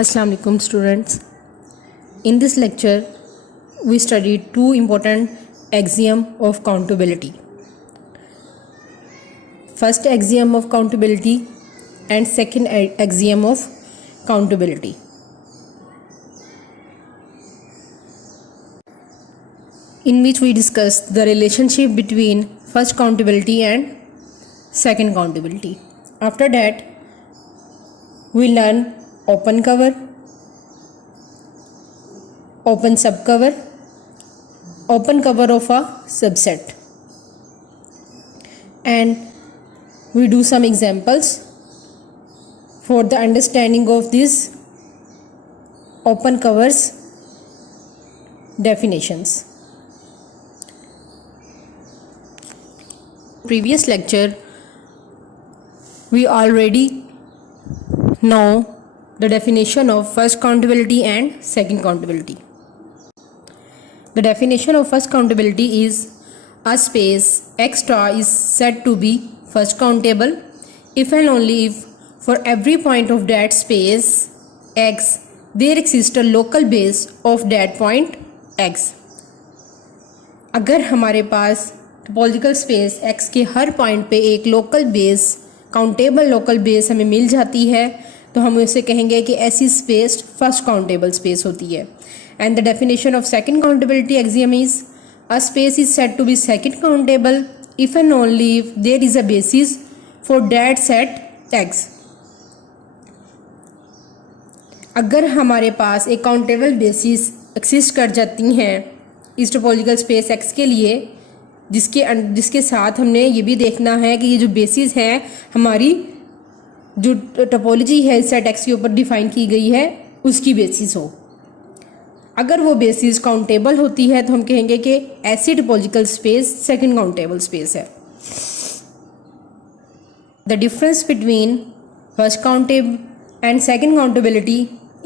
Assalamu alaikum students. In this lecture we studied two important axiom of countability. First axiom of countability and second axiom of countability. In which we discussed the relationship between first countability and second countability. After that we learn open cover, open subcover, open cover of a subset, and we do some examples for the understanding of these open covers definitions. Previous lecture we already know the definition of first countability and second countability. The definition of first countability is a space X star is said to be first countable if and only if for every point of that space X there exists a local base of that point X. अगर हमारे पास topological space X के हर point पे एक local base countable local base हमें मिल जाती है तो हम उसे कहेंगे कि ऐसी स्पेस फर्स्ट काउंटेबल स्पेस होती है. And the definition of second countability axiom is a space is said to be second countable if and only if there is a basis for that set X. अगर हमारे पास एक countable basis exist कर जाती हैं इस topological space x के लिए जिसके साथ हमने ये भी देखना है कि ये जो बेसिस हैं हमारी जो टोपोलॉजी है सेट एक्स के ऊपर डिफाइन की गई है उसकी बेसिस हो. अगर वो बेसिस काउंटेबल होती है तो हम कहेंगे कि ऐसी topological space second countable space है. The difference between first countable and second countability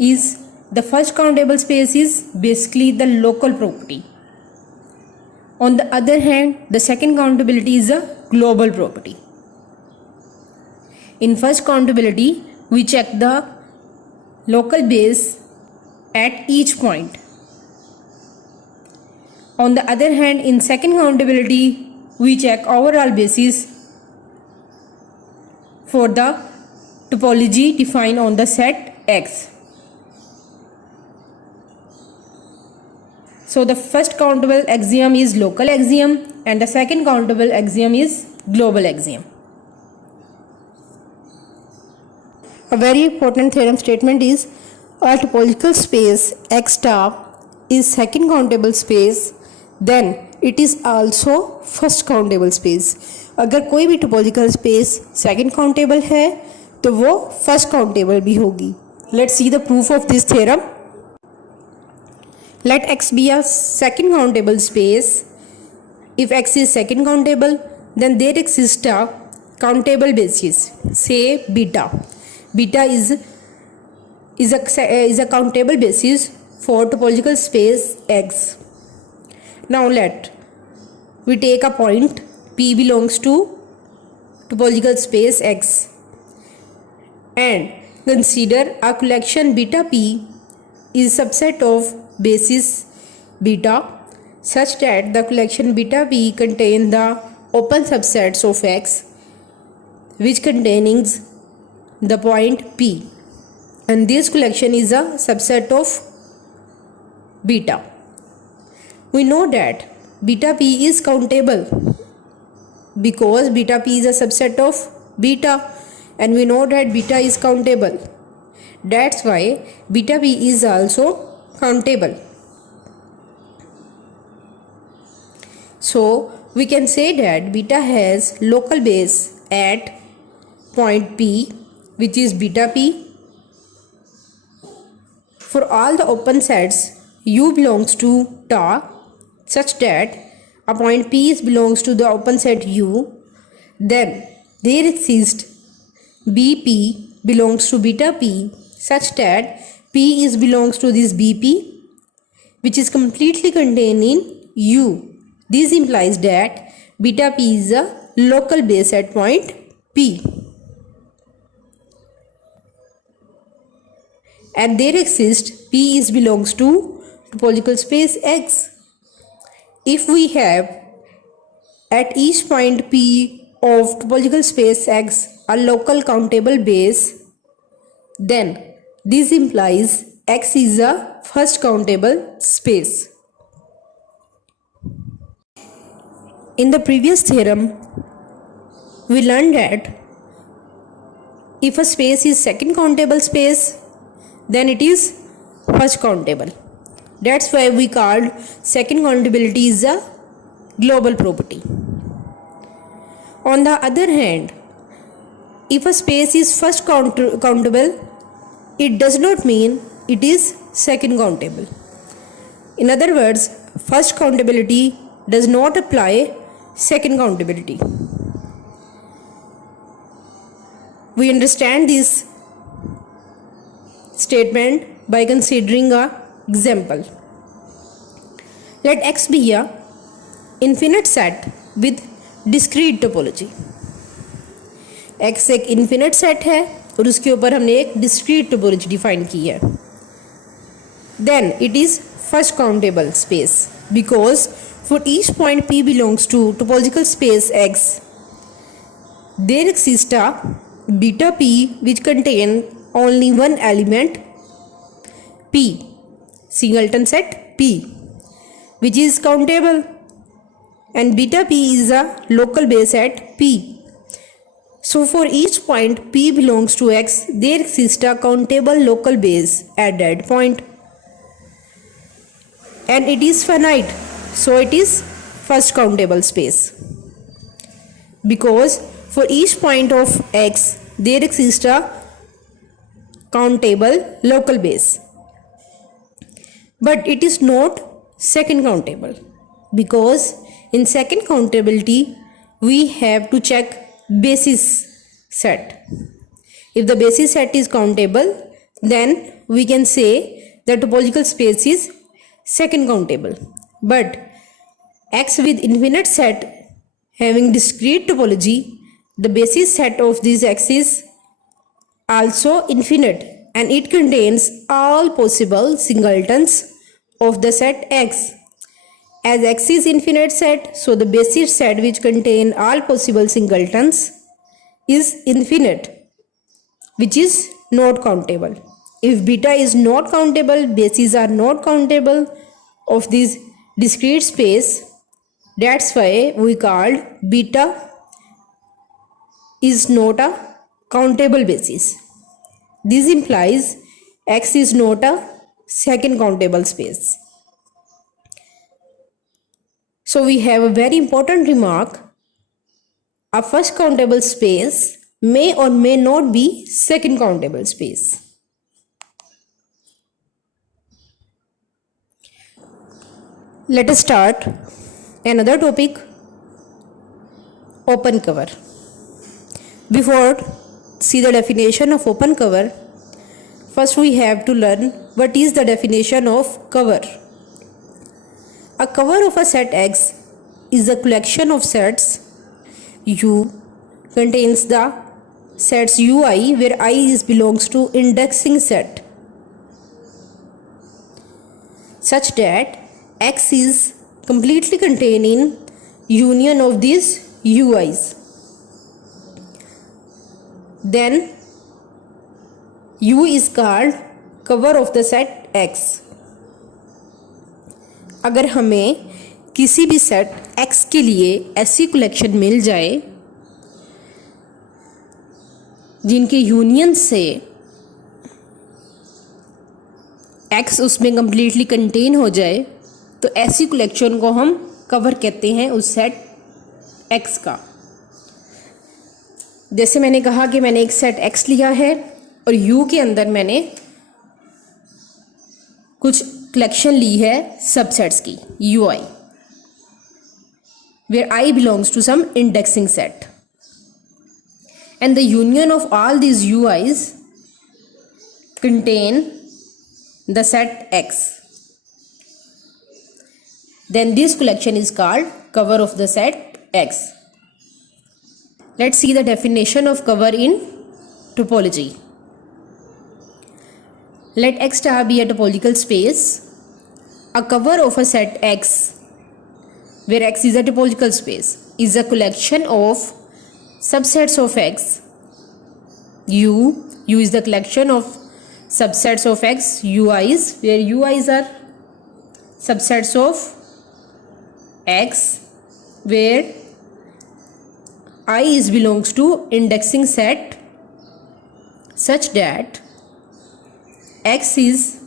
is the first countable space is basically the local property. On the other hand, the second countability is a global property. In first countability, we check the local base at each point. On the other hand, in second countability, we check overall basis for the topology defined on the set X. So the first countable axiom is local axiom and the second countable axiom is global axiom. A very important theorem statement is a topological space X star is second countable space then it is also first countable space. अगर कोई भी topological space second countable है तो वो first countable भी होगी. Let's see the proof of this theorem. Let X be a second countable space. If X is second countable, then there exists a countable basis. Say beta. Beta is a countable basis for topological space X. Now let we take a point P belongs to topological space X and consider a collection beta P is subset of basis beta such that the collection beta P contain the open subsets of X which containing the point P and this collection is a subset of beta. We know that beta P is countable because beta P is a subset of beta and we know that beta is countable. That's why beta P is also countable. So we can say that beta has local base at point P which is beta P. For all the open sets U belongs to ta such that a point P belongs to the open set U, then there exists BP belongs to beta P such that P belongs to this BP which is completely contained in U. This implies that beta P is a local base at point P. and there exists P is belongs to topological space X. If we have at each point P of topological space X a local countable base, then this implies X is a first countable space. In the previous theorem, we learned that if a space is second countable space, then it is first countable. That's why we called second countability is a global property. On the other hand, if a space is first countable, it does not mean it is second countable. In other words, first countability does not apply second countability. We understand this statement by considering an example. Let X be a infinite set with discrete topology. X एक infinite set है और उसके ऊपर हमने एक discrete topology define की है. Then it is first countable space because for each point P belongs to topological space X, there exists a beta P which contain only one element P, singleton set P, which is countable, and beta P is a local base at P. So for each point P belongs to X, there exists a countable local base at that point, and it is finite. So it is first countable space because for each point of X there exists a countable local base, but it is not second countable because in second countability we have to check basis set. If the basis set is countable, then we can say the topological space is second countable. But X with infinite set having discrete topology, the basis set of this X is also infinite and it contains all possible singletons of the set X. As X is infinite set, so the basis set which contain all possible singletons is infinite, which is not countable. If beta is not countable, bases are not countable of this discrete space. That's why we called beta is not a countable basis. This implies X is not a second countable space. So we have a very important remark. A first countable space may or may not be second countable space. Let us start another topic, open cover. Before see the definition of open cover, first we have to learn what is the definition of cover. A cover of a set X is a collection of sets U contains the sets Ui where I belongs to indexing set such that X is completely contained in union of these Ui's. Then U is called cover of the set X. अगर हमें किसी भी set X के लिए ऐसी collection मिल जाए जिनके union से X उसमें कंप्लीटली कंटेन हो जाए, तो ऐसी कलेक्शन को हम कवर कहते हैं उस सेट X का. जैसे मैंने कहा कि मैंने एक सेट X लिया है और U के अंदर मैंने कुछ कलेक्शन ली है सबसेट्स की Ui, where I belongs to some indexing set, and the union of all these Ui's contain the set X. Then this collection is called cover of the set X. Let's see the definition of cover in topology. Let X star be a topological space. A cover of a set X, where X is a topological space, is a collection of subsets of X. U is the collection of subsets of X, UIs, where UIs are subsets of X, where I is belongs to indexing set such that X is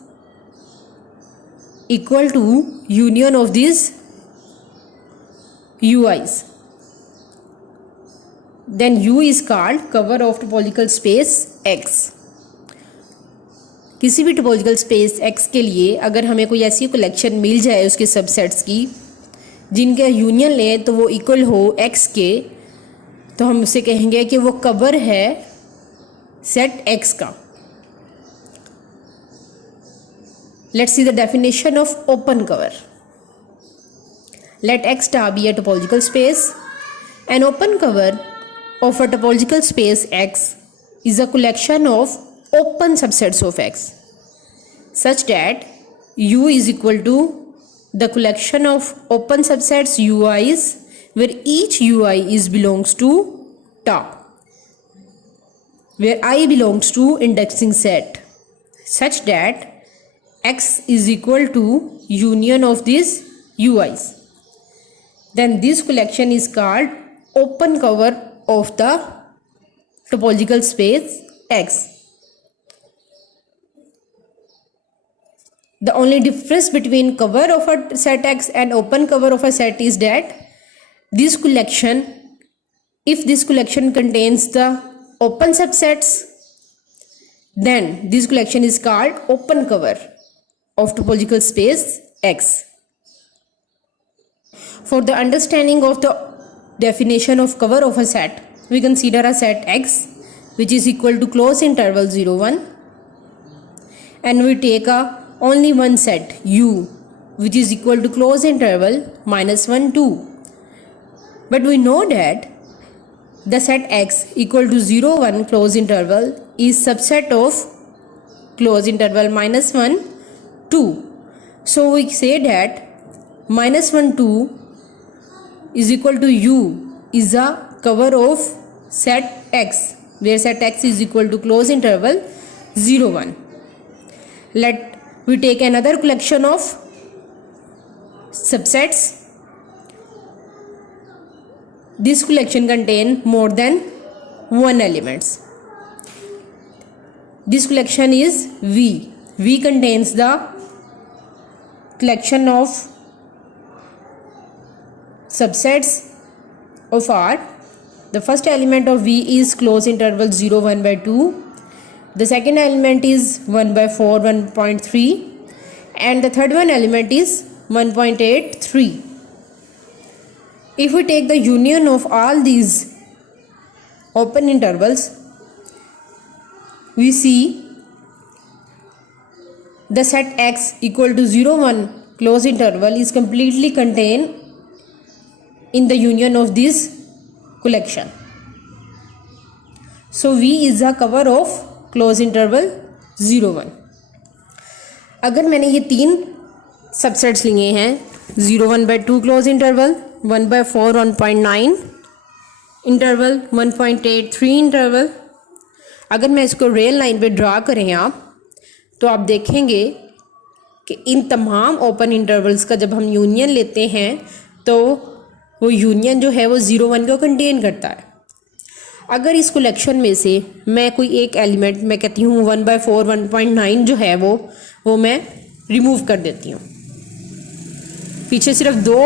equal to union of these UIs. Then U is called cover of topological space X. किसी भी topological space X के लिए अगर हमें कोई ऐसी collection मिल जाए उसके सबसेट्स की जिनके यूनियन लें तो वो इक्वल हो X के, तो हम उसे कहेंगे कि वो कवर है सेट X का. Let's see the definition of open cover. Let X star be a topological space. An open cover of a topological space X is a collection of open subsets of X such that U is equal to the collection of open subsets UIs, where each UI is belongs to tau, where I belongs to indexing set such that X is equal to union of these UIs. Then this collection is called open cover of the topological space X. The only difference between cover of a set X and open cover of a set is that this collection, if this collection contains the open subsets, then this collection is called open cover of topological space X. For the understanding of the definition of cover of a set, we consider a set X which is equal to closed interval 0, 1, and we take only one set U which is equal to closed interval -1, 2. But we know that the set X equal to 0, 1 closed interval is subset of closed interval -1, 2. So we say that -1, 2 is equal to U is a cover of set X, where set X is equal to closed interval 0, 1. Let we take another collection of subsets. This collection contain more than one elements. This collection is V. V contains the collection of subsets of R. The first element of V is closed interval 0, 1 by 2. The second element is 1 by 4, 1.3, and the third one element is 1.83. If we take the union of all these open intervals, we see the set X equal to 0, 1 closed interval is completely contained in the union of this collection. So V is a cover of closed interval 0, 1. अगर मैंने ये तीन subsets लिए हैं 0, 1 by 2 close interval, 1 by 4 1.9 interval, 1.83 interval, अगर मैं इसको rail line पे ड्रा करें आप, तो आप देखेंगे कि इन तमाम ओपन इंटरवल्स का जब हम यूनियन लेते हैं तो वो यूनियन जो है वो 0, 1 को कंटेन करता है. अगर इस कलेक्शन में से मैं कोई एक एलिमेंट, मैं कहती हूँ 1 by 4 1.9 जो है वो मैं रिमूव कर देती हूँ, पीछे सिर्फ दो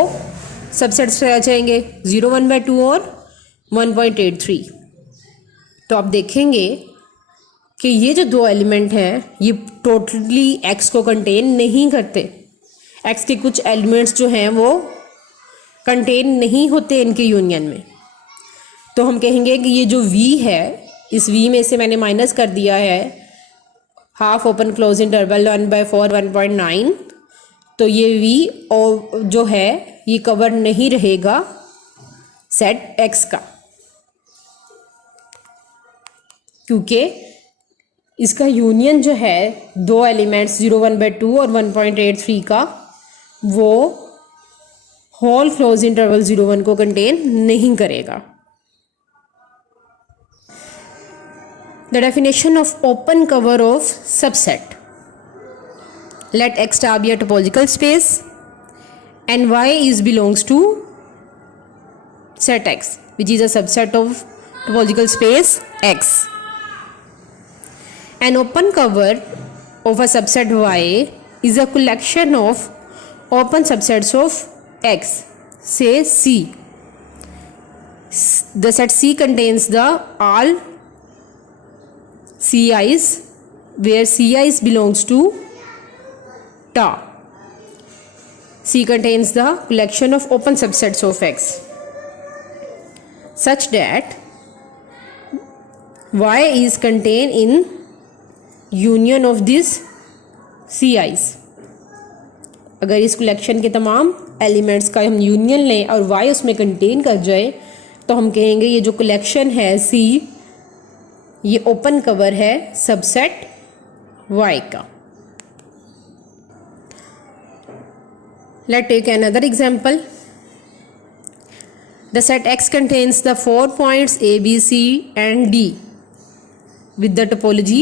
सबसेट्स रह जाएंगे 0, 1 by 2 और 1.83. तो आप देखेंगे कि ये जो दो एलिमेंट हैं ये टोटली एक्स को कंटेन नहीं करते. एक्स के कुछ एलिमेंट्स जो हैं वो कंटेन नहीं होते इनके यूनियन में. तो हम कहेंगे कि ये जो V है, इस V में से मैंने माइनस कर दिया है half open close interval 1 by 4 1.9, तो ये V और जो है ये कवर नहीं रहेगा सेट X का, क्योंकि इसका यूनियन जो है दो एलिमेंट्स 0, 1/2 और 1.83 का, वो होल क्लोज इंटरवल 0, 1 को कंटेन नहीं करेगा। The definition of open cover of subset. Let X star be a topological space and Y is belongs to set X, which is a subset of topological space X. An open cover of a subset Y is a collection of open subsets of X, say C. The set C contains the all Ci's where Ci's belongs to tau. C contains the collection of open subsets of X such that Y is contained in union of these Ci's. अगर इस collection के तमाम elements का हम union लें और Y उसमें contain कर जाए तो हम कहेंगे ये जो कलेक्शन है C, ये ओपन कवर है सबसेट Y का। Let's take another example. The set X contains the 4 points A, B, C and D with the topology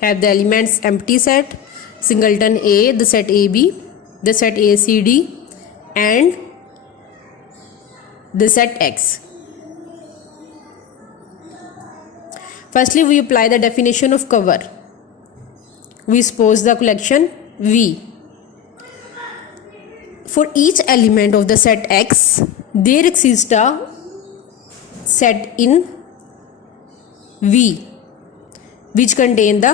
have the elements empty set, singleton A, the set AB, the set ACD and the set X. Firstly, we apply the definition of cover. We suppose the collection V. For each element of the set X, there exists a set in V which contain the